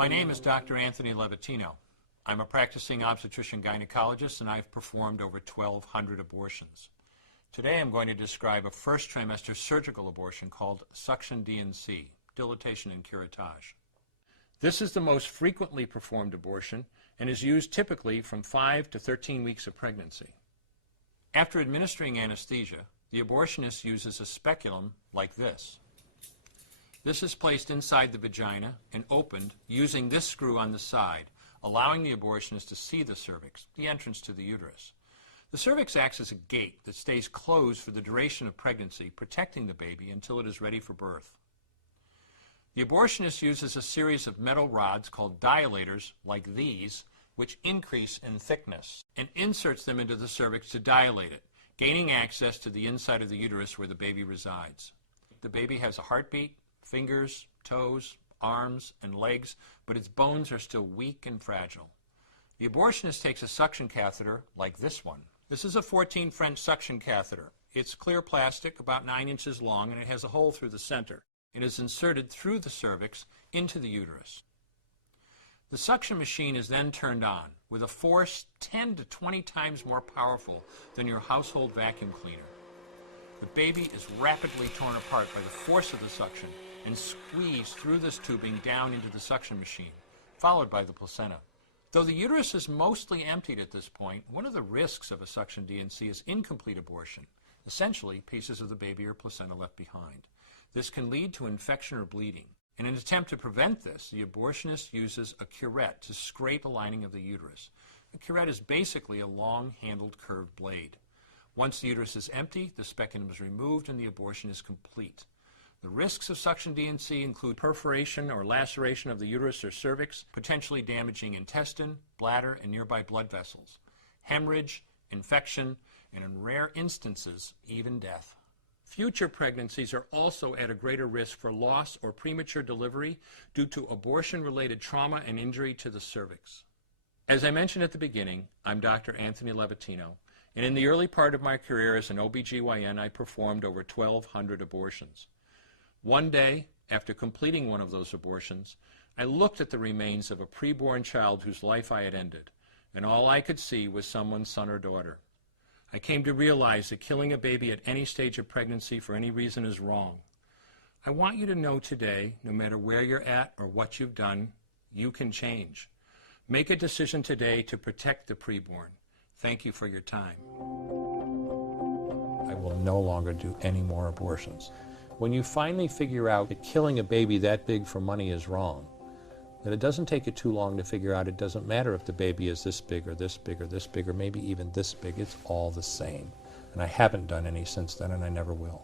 My name is Dr. Anthony Levatino. I'm a practicing obstetrician-gynecologist, and I've performed over 1,200 abortions. Today I'm going to describe a first trimester surgical abortion called suction D&C, dilatation and curettage. This is the most frequently performed abortion and is used typically from 5 to 13 weeks of pregnancy. After administering anesthesia, the abortionist uses a speculum like this. This is placed inside the vagina and opened using this screw on the side, allowing the abortionist to see the cervix, the entrance to the uterus. The cervix acts as a gate that stays closed for the duration of pregnancy, protecting the baby until it is ready for birth. The abortionist uses a series of metal rods called dilators, like these, which increase in thickness, and inserts them into the cervix to dilate it, gaining access to the inside of the uterus where the baby resides. The baby has a heartbeat, fingers, toes, arms, and legs, but its bones are still weak and fragile. The abortionist takes a suction catheter like this one. This is a 14 French suction catheter. It's clear plastic, about 9 inches long, and it has a hole through the center. It is inserted through the cervix into the uterus. The suction machine is then turned on with a force 10 to 20 times more powerful than your household vacuum cleaner. The baby is rapidly torn apart by the force of the suction and squeezed through this tubing down into the suction machine, followed by the placenta. Though the uterus is mostly emptied at this point, one of the risks of a suction D&C is incomplete abortion, essentially pieces of the baby or placenta left behind. This can lead to infection or bleeding. In an attempt to prevent this, the abortionist uses a curette to scrape a lining of the uterus. A curette is basically a long-handled curved blade. Once the uterus is empty, the speculum is removed and the abortion is complete. The risks of suction D&C include perforation or laceration of the uterus or cervix, potentially damaging intestine, bladder, and nearby blood vessels, hemorrhage, infection, and in rare instances, even death. Future pregnancies are also at a greater risk for loss or premature delivery due to abortion-related trauma and injury to the cervix. As I mentioned at the beginning, I'm Dr. Anthony Levatino, and in the early part of my career as an OBGYN, I performed over 1,200 abortions. One day, after completing one of those abortions, I looked at the remains of a preborn child whose life I had ended, and all I could see was someone's son or daughter. I came to realize that killing a baby at any stage of pregnancy for any reason is wrong. I want you to know today, no matter where you're at or what you've done, you can change. Make a decision today to protect the preborn. Thank you for your time. I will no longer do any more abortions. When you finally figure out that killing a baby that big for money is wrong, that it doesn't take you too long to figure out it doesn't matter if the baby is this big or this big or this big or maybe even this big, it's all the same. And I haven't done any since then, and I never will.